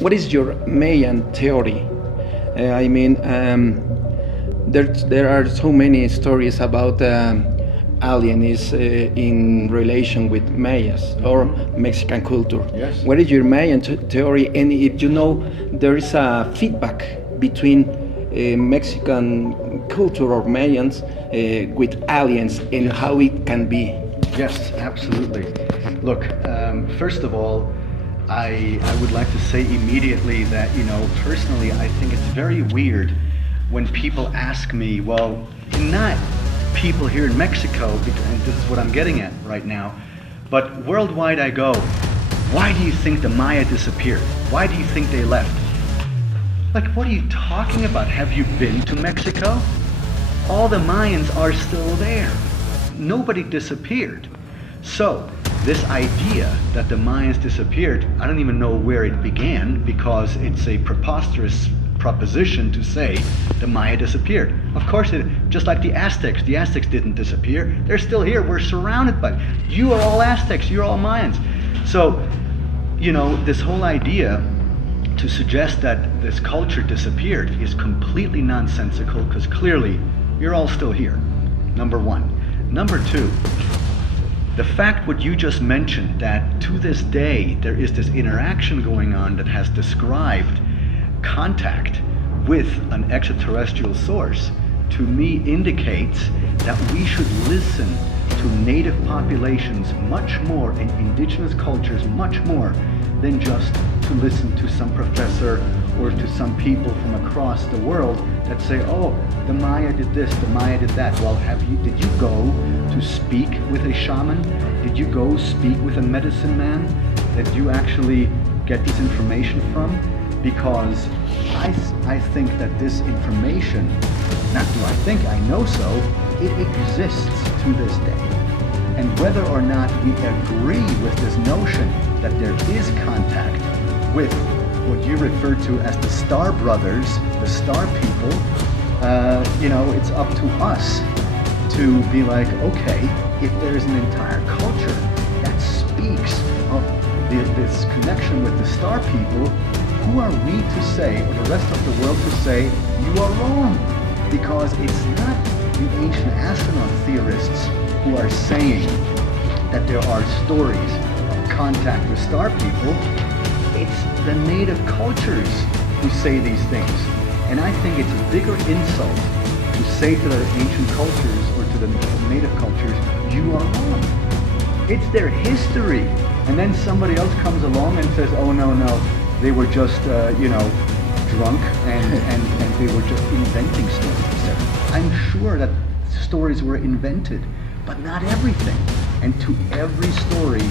What is your Mayan theory? There are so many stories about aliens in relation with Mayas or Mexican culture. Yes. What is your Mayan theory? And if you know there is a feedback between Mexican culture or Mayans with aliens and how it can be? Yes, absolutely. Look, first of all, I would like to say immediately that, personally, I think it's very weird when people ask me, well, not people here in Mexico, and this is what I'm getting at right now, but worldwide I go, why do you think the Maya disappeared? Why do you think they left? Like, what are you talking about? Have you been to Mexico? All the Mayans are still there. Nobody disappeared. So, this idea that the Mayans disappeared, I don't even know where it began, because it's a preposterous proposition to say the Maya disappeared. Of course, just like the Aztecs didn't disappear. They're still here. We're surrounded by them. You are all Aztecs. You're all Mayans. So, this whole idea to suggest that this culture disappeared is completely nonsensical, because clearly you're all still here, number one. Number two, the fact what you just mentioned, that to this day there is this interaction going on that has described contact with an extraterrestrial source, to me indicates that we should listen to native populations much more and indigenous cultures much more than just to listen to some professor or to some people from across the world that say, oh, the Maya did this, the Maya did that. Well, did you go to speak with a shaman? Did you go speak with a medicine man that you actually get this information from? Because I think that this information, not do I think, I know so, it exists to this day. And whether or not we agree with this notion that there is contact with what you refer to as the Star Brothers, the Star People, it's up to us to be like, okay, if there's an entire culture that speaks of this connection with the Star People, who are we to say, or the rest of the world to say, you are wrong? Because it's not the ancient astronaut theorists who are saying that there are stories of contact with Star People. It's the native cultures who say these things. And I think it's a bigger insult to say to the ancient cultures or to the native cultures, you are wrong. It's their history. And then somebody else comes along and says, oh, no, they were just, drunk and they were just inventing stories. I'm sure that stories were invented, but not everything. And to every story,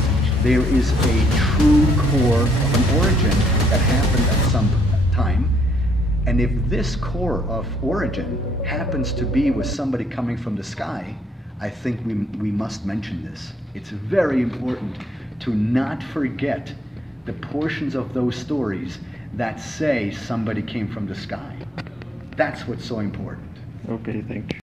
there is a true core of an origin that happened at some time. And if this core of origin happens to be with somebody coming from the sky, I think we must mention this. It's very important to not forget the portions of those stories that say somebody came from the sky. That's what's so important. Okay, thank you.